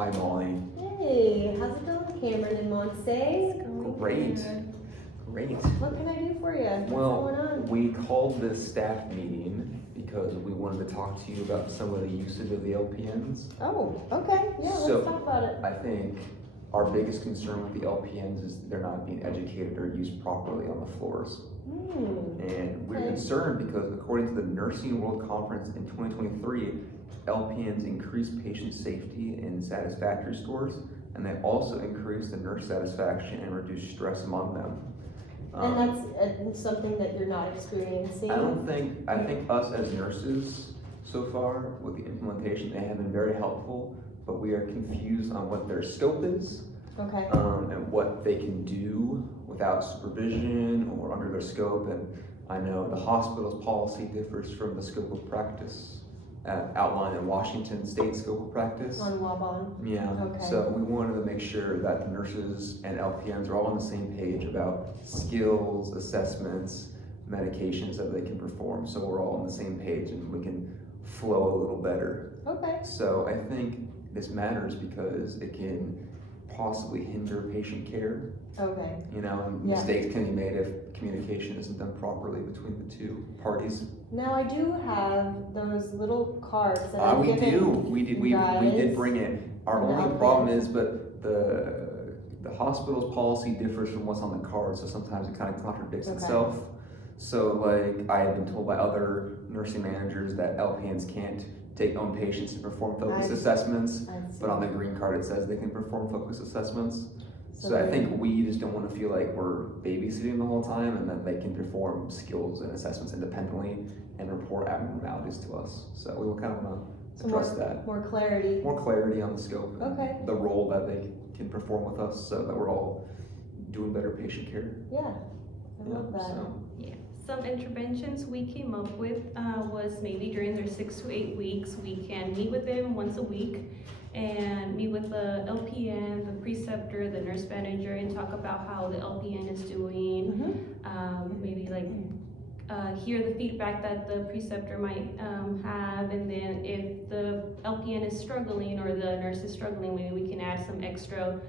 Hi, Molly. Hey, how's it going, Cameron and Monse? Great. Great. What can I do for you? What's Well, going on? we called this staff meeting because we wanted to talk to you about some of the usage of the LPNs. Oh, okay. Yeah, So, let's talk about it. I think our biggest concern with the LPNs is they're not being educated or used properly on the floors. And we're Okay. concerned because according to the Nursing World Conference in 2023, LPNs increase patient safety and satisfactory scores, and they also increase the nurse satisfaction and reduce stress among them. And that's something that you're not experiencing? I think us as nurses so far with the implementation, they have been very helpful, but we are confused on what their scope is. Okay. And what they can do without supervision or under their scope. And I know the hospital's policy differs from the scope of practice outlined in Washington State scope of practice. On WABON? Yeah, Okay. so we wanted to make sure that the nurses and LPNs are all on the same page about skills, assessments, medications that they can perform, so we're all on the same page and we can flow a little better. Okay. So I think this matters because it can possibly hinder patient care. Okay. You know, and Yeah. mistakes can be made if communication isn't done properly between the two parties. Now, I do have those little cards that I've We given do. We did guys. bring it. Our And only the problem LPNs. is, but the hospital's policy differs from what's on the card, so sometimes it kind of contradicts Okay. itself. So like, I have been told by other nursing managers that LPNs can't take on patients to perform focus I- assessments, I see. but on the green card it says they can perform focus assessments. So I they're- think we just don't want to feel like we're babysitting the whole time and that they can perform skills and assessments independently and report abnormalities to us. So we will kind of want to So address that. More clarity. More clarity on the scope. and Okay. The role that they can perform with us so that we're all doing better patient care. Yeah, I Yeah, love that. so. Yeah, some interventions we came up with was maybe during their 6 to 8 weeks, we can meet with them once a week and meet with the LPN, the preceptor, the nurse manager, and talk about how the LPN is doing. Maybe like hear the feedback that the preceptor might have, and then if the LPN is struggling or the nurse is struggling, maybe we can add some extra,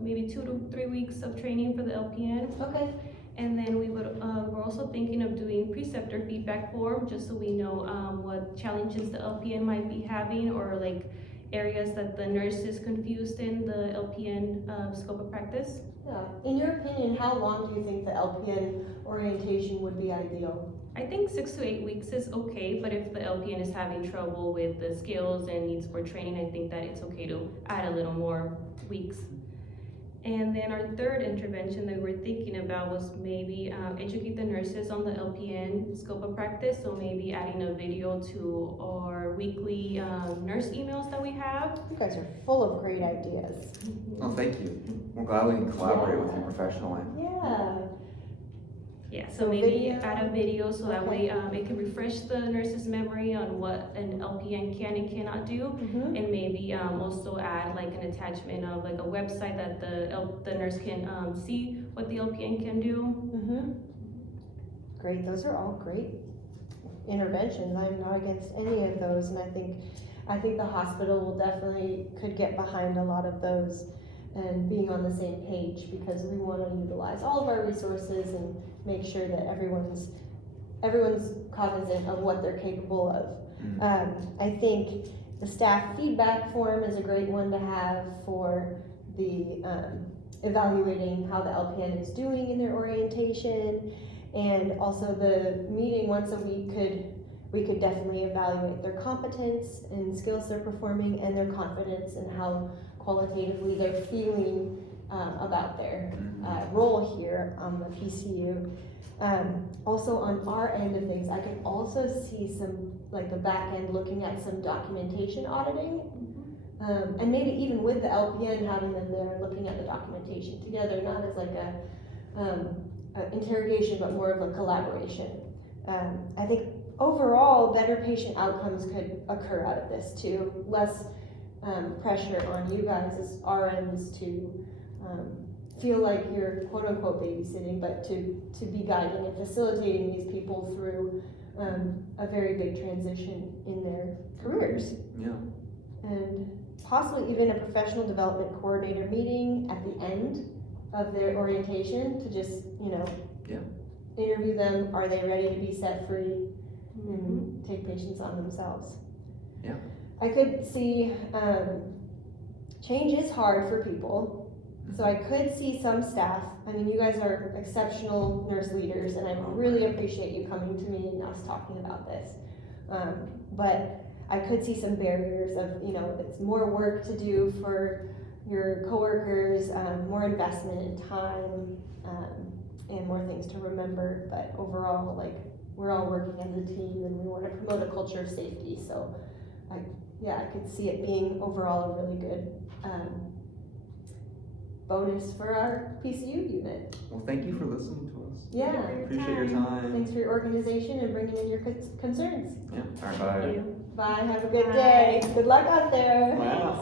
maybe 2 to 3 weeks of training for the LPN. Okay. And then we're also thinking of doing preceptor feedback form, just so we know what challenges the LPN might be having, or like areas that the nurse is confused in the LPN scope of practice. Yeah. In your opinion, how long do you think the LPN orientation would be ideal? I think 6 to 8 weeks is okay, but if the LPN is having trouble with the skills and needs more training, I think that it's okay to add a little more weeks. And then our third intervention that we're thinking about was maybe educate the nurses on the LPN scope of practice. So maybe adding a video to our weekly nurse emails that we have. You guys are full of great ideas. Well, thank you. We're glad we can collaborate with you Yeah. professionally. Yeah. Yeah, So so maybe video? add a video so that way Okay. it can refresh the nurse's memory on what an LPN can and cannot do. Mm-hmm. And maybe also add like an attachment of like a website that the nurse can see what the LPN can do. Mm-hmm. Great. Those are all great interventions. I'm not against any of those, and I think the hospital will definitely could get behind a lot of those and being on the same page, because we want to utilize all of our resources and make sure that everyone's cognizant of what they're capable of. I think the staff feedback form is a great one to have for the evaluating how the LPN is doing in their orientation, and also the meeting once a week we could definitely evaluate their competence and skills they're performing and their confidence and how qualitatively they're feeling about their role here on the PCU. Also on our end of things, I can also see some, like the back end, looking at some documentation auditing. And maybe even with the LPN, having them there looking at the documentation together, not as like a interrogation, but more of a collaboration. I think overall, better patient outcomes could occur out of this too. Less pressure on you guys as RNs to feel like you're quote unquote babysitting, but to be guiding and facilitating these people through a very big transition in their careers. Yeah. and possibly even a professional development coordinator meeting at the end of their orientation to just, Yeah. interview them, are they ready to be set free and take patients on themselves? Yeah. I could see, change is hard for people, so I could see some staff, I mean, you guys are exceptional nurse leaders, and I really appreciate you coming to me and us talking about this. But I could see some barriers of, it's more work to do for your coworkers, more investment in time, and more things to remember, but overall, like, we're all working as a team and we wanna promote a culture of safety, so I could see it being overall a really good, bonus for our PCU unit. Well, thank you for listening to us. Yeah, Appreciate your time. thanks for your organization and bringing in your concerns. Yeah, all right, bye. Thank you. Bye, have a good Bye. day, good luck out there. Wow.